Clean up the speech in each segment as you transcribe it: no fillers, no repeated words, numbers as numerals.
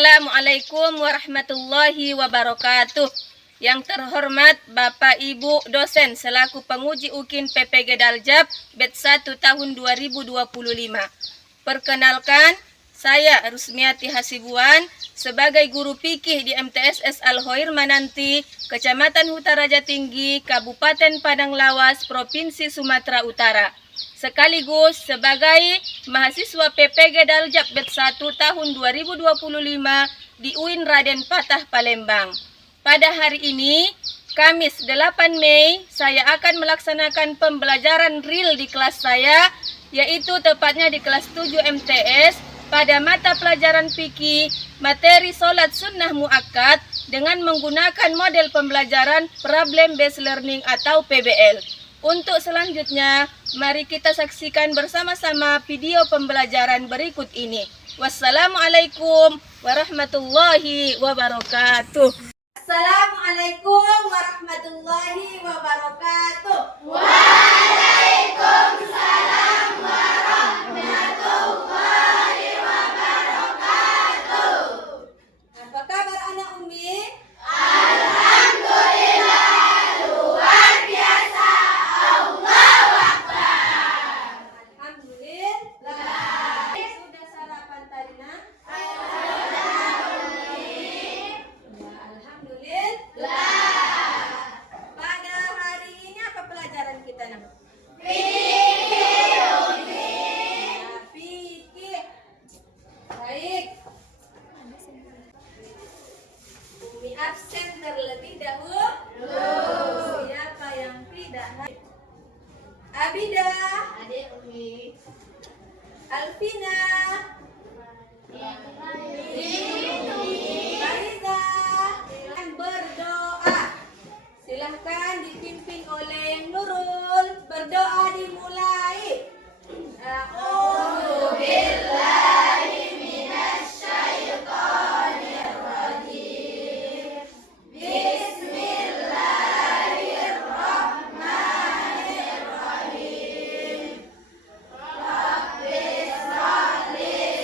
Assalamualaikum warahmatullahi wabarakatuh. Yang terhormat Bapak Ibu dosen selaku penguji UKIN PPG Daljab Bet 1 tahun 2025. Perkenalkan, saya Rusmiati Hasibuan sebagai guru fikih di MTSS Al-Khair Mananti, Kecamatan Hutaraja Tinggi, Kabupaten Padang Lawas, Provinsi Sumatera Utara. Sekaligus sebagai mahasiswa PPG Daljab Bet 1 tahun 2025 di UIN Raden Patah Palembang. Pada hari ini, Kamis 8 Mei, saya akan melaksanakan pembelajaran real di kelas saya, yaitu tepatnya di kelas 7 MTS pada mata pelajaran fikih materi sholat sunnah muakkad dengan menggunakan model pembelajaran problem based learning atau PBL. Untuk selanjutnya, mari kita saksikan bersama-sama video pembelajaran berikut ini. Wassalamualaikum warahmatullahi wabarakatuh. Assalamualaikum warahmatullahi wabarakatuh. Waalaikumsalam warahmatullahi wabarakatuh. Apa kabar anak Umi? Alhamdulillah, luar biasa. Allahu Akbar. Alhamdulillah. Sudah sarapan tadi, Nak? Pada hari ini apa pelajaran kita, Nak? Fikih. Baik. Umi absen terlebih dahulu. Siapa yang tidak hadir? Abida. Adik Umi. Alvina. Faiza. Berdoa. Silahkan dipimpin oleh Nurul. Berdoa dimulai. A'udzu billahi minasyaitonir rajim. Bismillahirrahmanirrahim. Rabbis sholli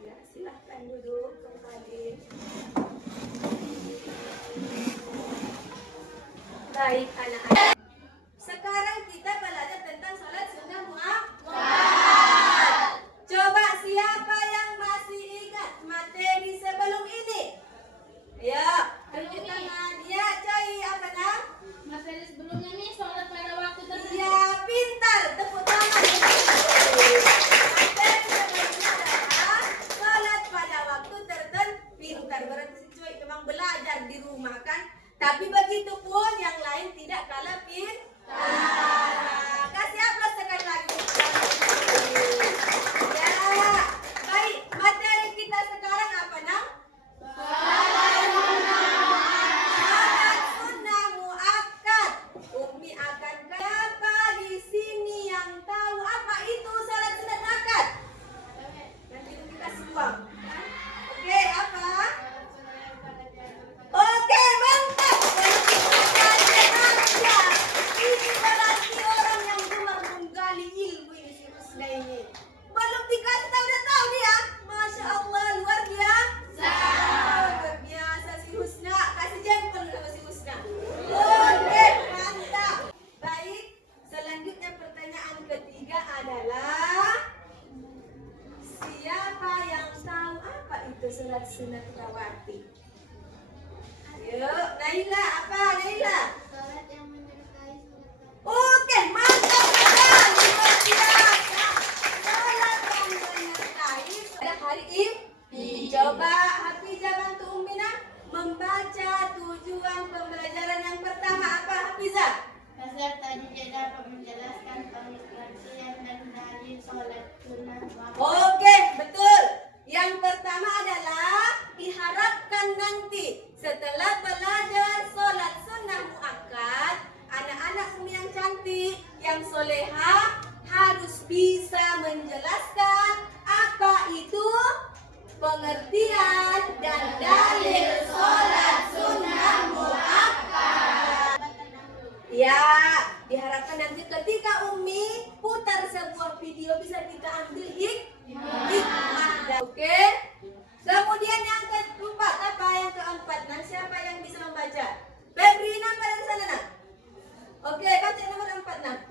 Ya, silahkan duduk kembali. Baik anak-anak. Sekarang kita belajar tentang salat sunnah muakkad. Coba siapa yang masih ingat materi sebelum ini? Ayo, tunjuk tangan. Ya, Coy, apa nam? Materi sebelumnya nih sholat pada waktu tertentu. Ya, pintar. Tepuk tangan. Materi sebelumnya adalah salat pada waktu tertentu. Pintar. Berarti si Coy memang belajar di rumah kan? Tapi begitu pun yang lain tidak kalah pintar. Kasih aplaus sekali lagi. Ya, baik. Materi kita sekarang apa nam? Salat sunnah muakkad. Umi akan siapa di sini yang tahu apa itu salat sunnah muakkad? Nanti Umi kasih uang. Oke, apa? Oke, mantap. Ini berarti orang yang gemar menggali ilmu ini si Rusna ini. Belum dikasih tahu udah tahu dia. Masya Allah, luar biasa. Luar biasa si Rusna. Kasih jempol sama si Rusna. Oke, mantap. Baik, selanjutnya pertanyaan ketiga adalah siapa yang tahu apa itu salat sunat rawatib? Ayo, Naila, apa Naila? Sholat yang menyertai sholat rawatib. Oke, mantap sekali. Luar biasa. Salat yang menyertai pada hari ini. Coba Hafizah bantu Ummina membaca tujuan pembelajaran yang pertama. Apa Hafizah? Peserta didik dapat menjelaskan pengertian dan dalil sholat sunnah muakkad. Oke, betul. Yang pertama adalah diharapkan nanti setelah belajar sholat sunnah muakkad, anak-anak Umi yang cantik, yang soleha harus bisa menjelaskan apa itu pengertian dan dalil sholat sunnah muakkad. Ya, diharapkan nanti ketika Umi putar sebuah video bisa kita ambil hikmah. Oke. Kemudian yang keempat apa? Yang keempat. Nah, siapa yang bisa membaca? Febri, nama dari sana nak. Oke, baca nomor 4 nak.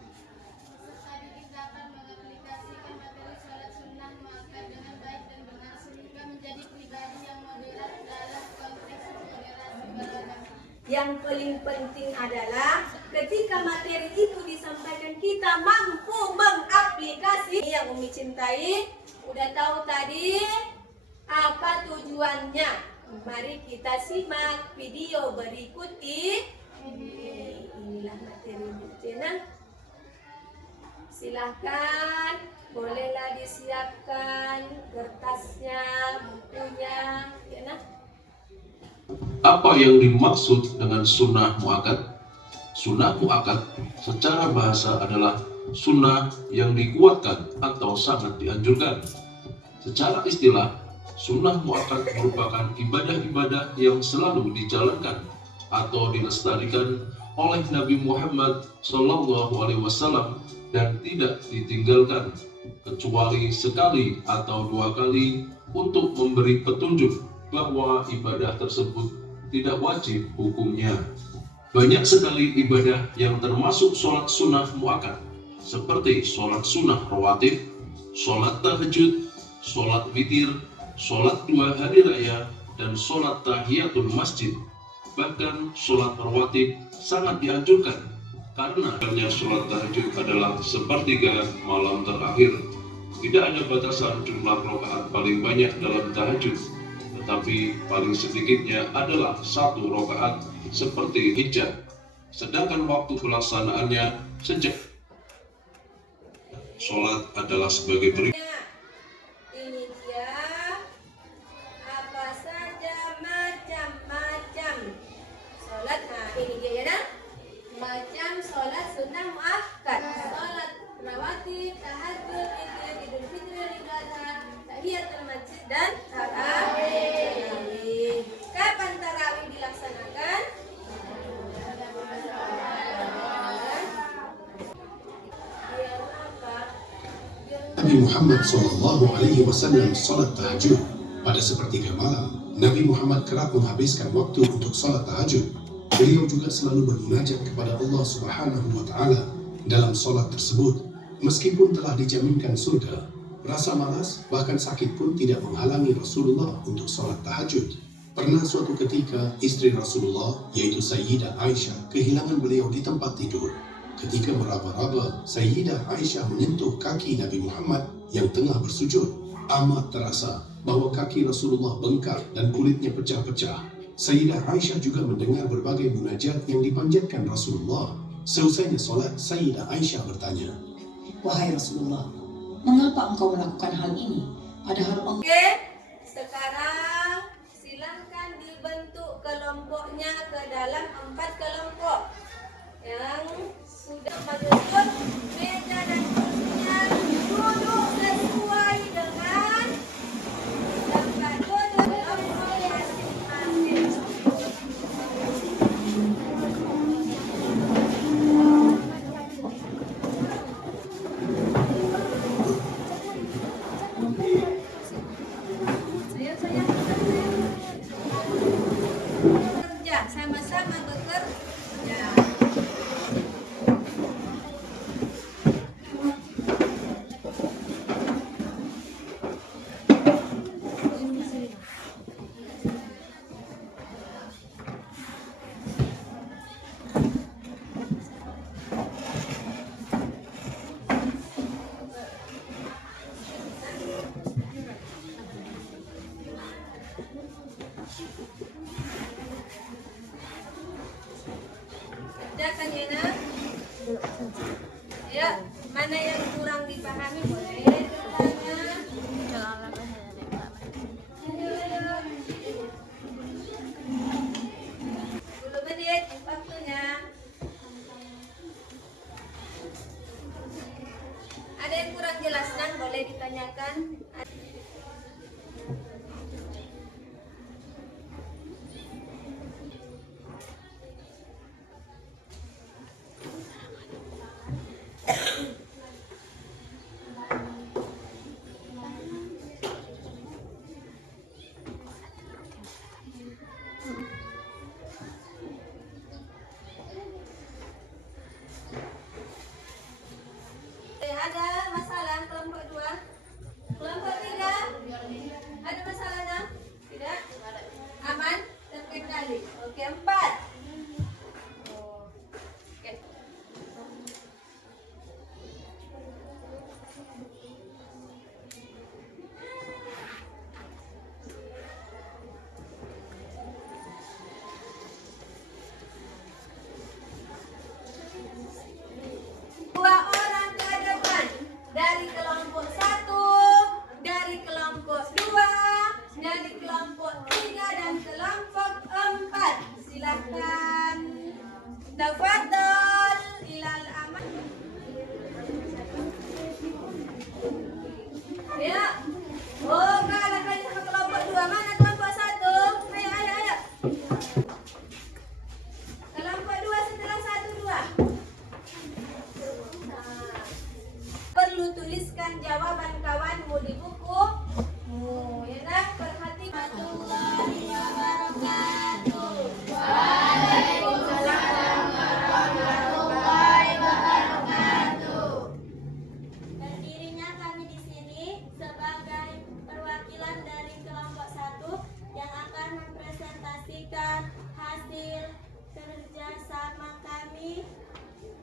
Peserta didik dapat mengaplikasikan materi sholat sunnah muakkad dengan baik dan benar sehingga menjadi pribadi yang moderat dalam konteks moderasi beragama. Yang paling penting adalah ketika materi itu disampaikan kita mampu mengaplikasi. Yang Umi cintai, udah tahu tadi apa tujuannya. Mari kita simak video berikut ini. Inilah materi channel. Silahkan, bolehlah disiapkan kertasnya, bukunya, ya nak. Apa yang dimaksud dengan sunnah muakkad? Sunnah muakkad secara bahasa adalah sunnah yang dikuatkan atau sangat dianjurkan. Secara istilah, sunnah muakkad merupakan ibadah-ibadah yang selalu dijalankan atau dilestarikan oleh Nabi Muhammad SAW dan tidak ditinggalkan kecuali sekali atau dua kali untuk memberi petunjuk bahwa ibadah tersebut tidak wajib hukumnya. Banyak sekali ibadah yang termasuk sholat sunnah muakkad, seperti sholat sunnah rawatib, sholat tahajud, sholat witir, sholat 2 hari raya, dan sholat tahiyatul masjid. Bahkan sholat rawatib sangat dianjurkan karena sholat tahajud adalah sepertiga malam terakhir. Tidak ada batasan jumlah rakaat paling banyak dalam tahajud, tetapi paling sedikitnya adalah 1 rakaat seperti hijab. Sedangkan waktu pelaksanaannya sejak sholat adalah sebagai berikut. Ini dia apa saja macam-macam sholat. Nah ini dia ya nak. Macam sholat sunnah muakkad, sholat rawatib, tahajud, witir, idul fitri, idul adha, tahiyatul masjid dan tarawih. Kapan tarawih dilaksanakan? Biar apa? Biar Muhammad SAW salat tahajud. Pada sepertiga malam, Nabi Muhammad kerap menghabiskan waktu untuk salat tahajud. Beliau juga selalu bermunajat kepada Allah Subhanahu wa Ta'ala dalam salat tersebut. Meskipun telah dijaminkan surga, rasa malas bahkan sakit pun tidak menghalangi Rasulullah untuk salat tahajud. Pernah suatu ketika istri Rasulullah, yaitu Sayyidah Aisyah, kehilangan beliau di tempat tidur. Ketika meraba-raba, Sayyidah Aisyah menyentuh kaki Nabi Muhammad yang tengah bersujud. Amat terasa bahwa kaki Rasulullah bengkak dan kulitnya pecah-pecah. Sayyidah Aisyah juga mendengar berbagai munajat yang dipanjatkan Rasulullah. Seusainya solat, Sayyidah Aisyah bertanya, "Wahai Rasulullah, mengapa engkau melakukan hal ini? Padahal Allah..." Oke, sekarang silahkan dibentuk kelompoknya ke dalam 4 kelompok yang sudah menyusun meja dan kursinya duduk sesuai dengan tempat duduk kelompok masing-masing. Bekerja, sama-sama bekerja. Kerjakan ya nak. Ya, mana yang kurang dipahami boleh bertanya. 10 menit waktunya. Ada yang kurang jelaskan boleh ditanyakan. Ada masalah kelompok 2? Kelompok 3? Ada masalahnya? Tidak? Aman? Terkendali? Oke, 4. Oke. Dua orang ke depan dari kelompok 1, dari kelompok 2, dari kelompok 3 dan kelompok 4. Silahkan. Tafadhol ilal aman. Ya. Oh, kalah kali sama kelompok 2. Mana kelompok 1? Ayo, ayo, ayo. Kelompok 2 setelah 1, 2. Perlu tuliskan jawaban kawanmu di buku. Ya nak, perhatikan. Warahmatullahi wabarakatuh. Waalaikumsalam warahmatullahi wabarakatuh. Berdirinya kami di sini sebagai perwakilan dari kelompok 1 yang akan mempresentasikan hasil kerjasama kami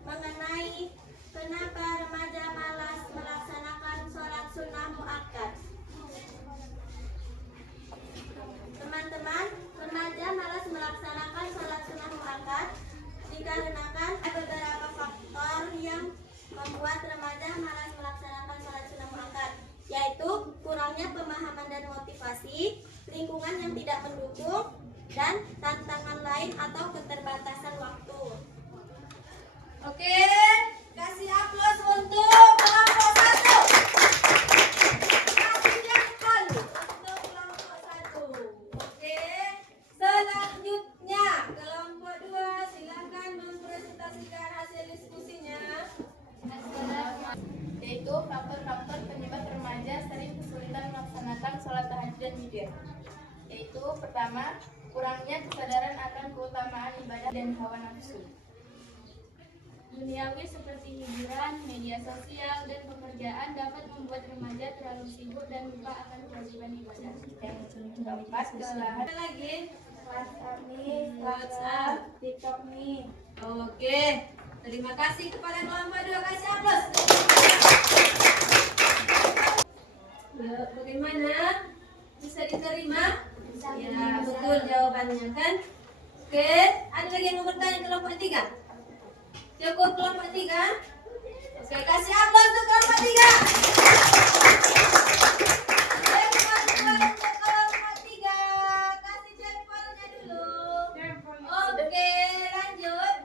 mengenai kenapa remaja malas melaksanakan sholat sunnah muakkad. Teman-teman, remaja malas melaksanakan sholat sunnah muakkad dikarenakan ada beberapa faktor yang membuat remaja malas melaksanakan sholat sunnah muakkad, yaitu kurangnya pemahaman dan motivasi, lingkungan yang tidak mendukung, dan tantangan lain atau keterbatasan waktu. Oke, kasih aplaus untuk kelompok 1. Kasih jempol untuk kelompok 1. Oke, selanjutnya kelompok 2 silakan mempresentasikan hasil diskusinya. Yaitu faktor-faktor penyebab yaitu pertama, kurangnya kesadaran akan keutamaan ibadah dan hawa nafsu. Duniawi seperti hiburan, media sosial, dan pekerjaan dapat membuat remaja terlalu sibuk dan lupa akan kewajiban ibadah. Keempat, kelelahan. Apa lagi? WhatsApp, WhatsApp. TikTok nih. Oke, terima kasih kepada kelompok 2, kasih aplaus. Ya, bagaimana? Bisa diterima? Ya, betul jawabannya kan? Oke, ada lagi yang mau bertanya kelompok 3? Cukup kelompok 3? Oke, kasih aplaus untuk kelompok 3. Oke, lanjut.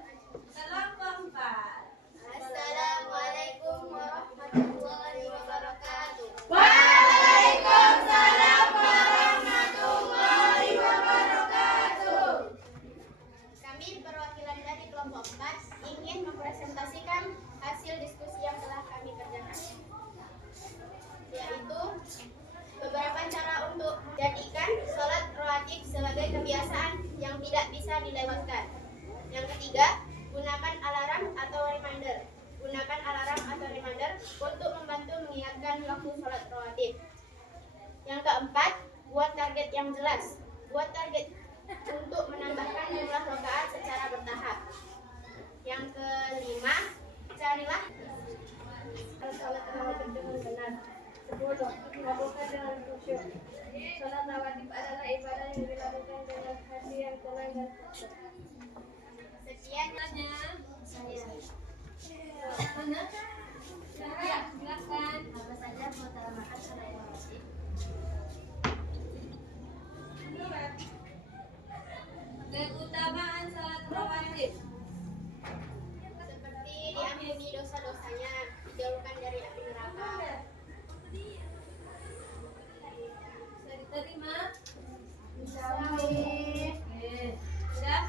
Kelompok 4. Assalamualaikum warahmatullahi wabarakatuh. Waalaikumsalam warahmatullahi wabarakatuh. Kami perwakilan dari kelompok 4 ingin mempresentasikan hasil diskusi yang telah kami kerjakan, yaitu beberapa cara untuk menjadikan sholat rawatib sebagai kebiasaan yang tidak bisa dilewatkan. Yang ketiga, gunakan alarm atau reminder. Gunakan alarm atau reminder untuk membantu mengingatkan waktu sholat rawatib. Yang keempat, buat target yang jelas. Buat target untuk menambahkan jumlah rakaat secara bertahap. Yang kelima, carilah sholat rawatib dengan benar. 10. Lakukan dengan khusyuk. Sholat rawatib adalah ibadah yang dilakukan dengan hati yang tenang dan khusyuk. Sekian saya. Mana? Silakan. Apa saja keutamaan sholat rawatib? Keutamaan salat rawatib. Seperti diampuni dosa-dosanya, dijauhkan dari api neraka. Bisa diterima? Amin. Oke. Sudah?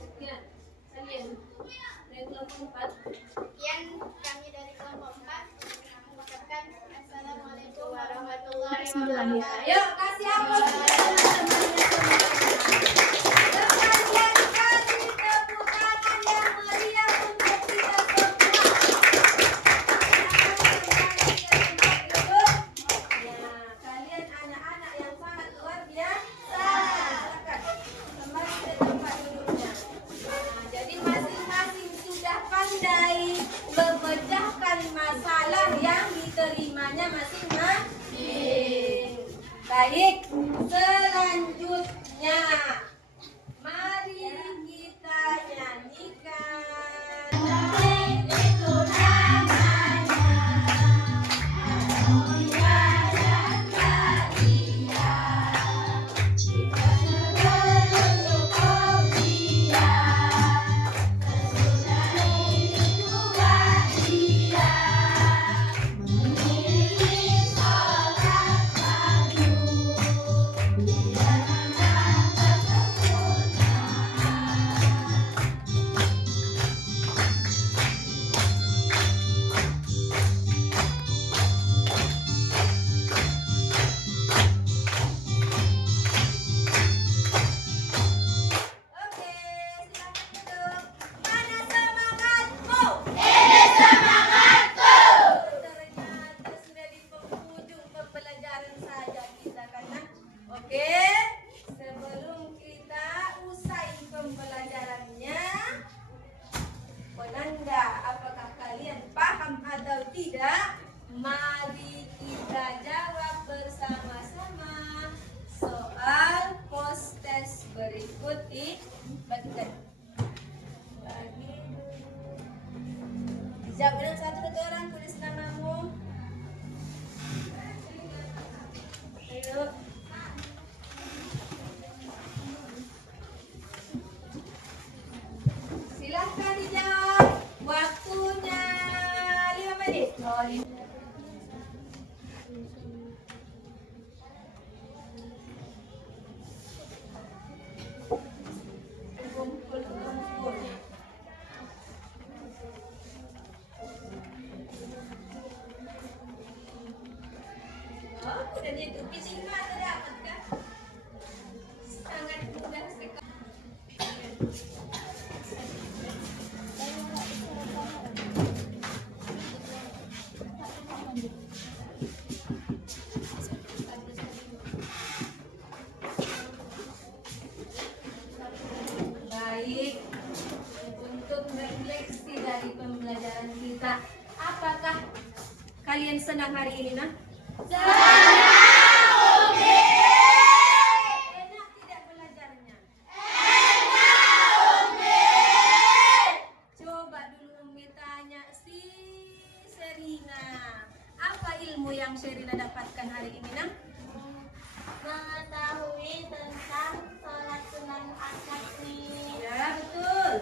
Sekian. Kalian. Dari kelompok 4. Sekian kami dari kelompok 4 mengucapkan Assalamualaikum warahmatullahi wabarakatuh. Ayo kasih aplaus. Kalian kasih tepuk tangan yang meriah untuk kita semua. Ya, kalian anak-anak yang sangat luar biasa. Silakan kembali ke tempat duduknya. Nah, jadi masing-masing sudah pandai memecahkan masalah yang diterimanya masing-masing. Baik, selanjutnya mari kita nyanyikan. Itu namanya mengibaratkan Dia. Jika sebelum Dia sesudah itu Dia mengiring sholat padu. Dia menambah Oke, silakan duduk. Mana semangatmu? Ini semangatku. Ternyata sudah di penghujung pembelajaran saja kita karena. Oke, sebelum kita usai pembelajarannya, penanda apakah kalian paham atau tidak? Mari kita jawab bersama-sama soal post test berikut ini. Bagikan. Bagi dulu. Dijawab dengan satu orang, tulis namamu. Ayo. Silahkan dijawab. Waktunya 5 menit. Oh, 5. Kumpul. Oh, udah katanya itu pitching mata dapat kan? Sangat mudah sekali. Baik, untuk refleksi dari pembelajaran kita, apakah kalian senang hari ini, nah? Senang, enak tidak belajarnya? Enak, coba dulu Umi tanya si Serina, apa ilmu yang Serina dapatkan hari ini, nah? Mengetahui tentang sholat sunnah muakkad nih. Ya, betul.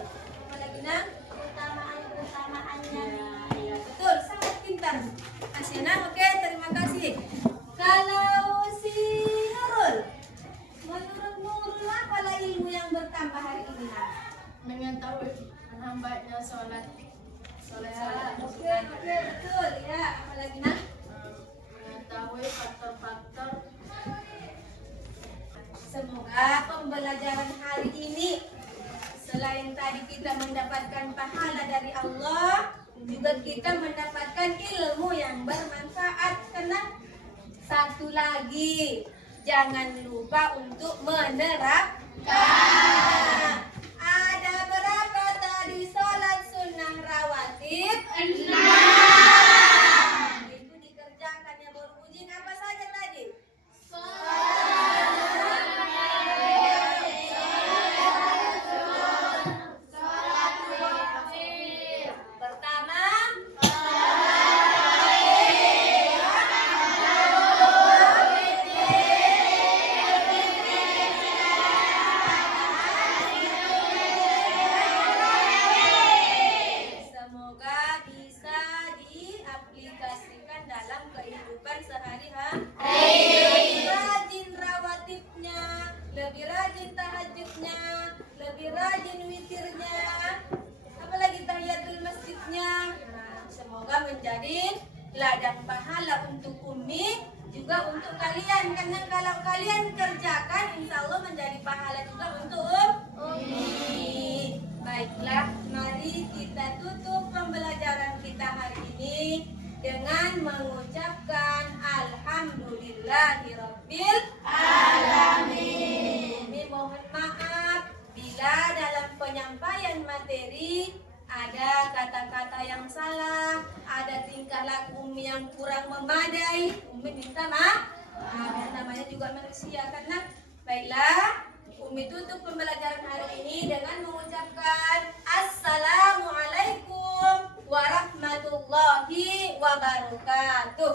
Apa lagi, nah? Keutamaan-keutamaannya Ya, nih. ya, betul, sangat pintar. Asyana, oke, terima kasih. Kalau si Nurul, menurut Nurul apalah ilmu yang bertambah hari ini, nah? Mengetahui menambahnya sholat Ya, oke, betul. Ya, apa lagi, nah? mengetahui faktor-faktor. Semoga pembelajaran hari ini selain tadi kita mendapatkan pahala dari Allah, juga kita mendapatkan ilmu yang bermanfaat. Karena satu lagi, jangan lupa untuk menerapkan. Ada berapa tadi sholat sunnah rawatib? 6. Itu dikerjakan yang baru ujian apa saja tadi? Pertama, semoga bisa diaplikasikan dalam kehidupan sehari-hari. Lebih rajin rawatibnya, lebih rajin tahajudnya, lebih rajin witirnya, apalagi tahiyatul masjidnya. Nah, semoga menjadi ladang pahala untuk Umi, juga untuk kalian. Karena kalau kalian kerjakan, insya Allah menjadi pahala juga untuk Umi. Baiklah, mari kita tutup pembelajaran kita hari ini dengan mengucapkan Alhamdulillahirabbil alamin. Umi mohon maaf bila dalam penyampaian materi ada kata-kata yang salah, ada tingkah laku Umi yang kurang memadai. Umi minta maaf. Namanya juga manusia, karena baiklah, Umi tutup pembelajaran hari ini dengan mengucapkan Assalamualaikum warahmatullahi wabarakatuh.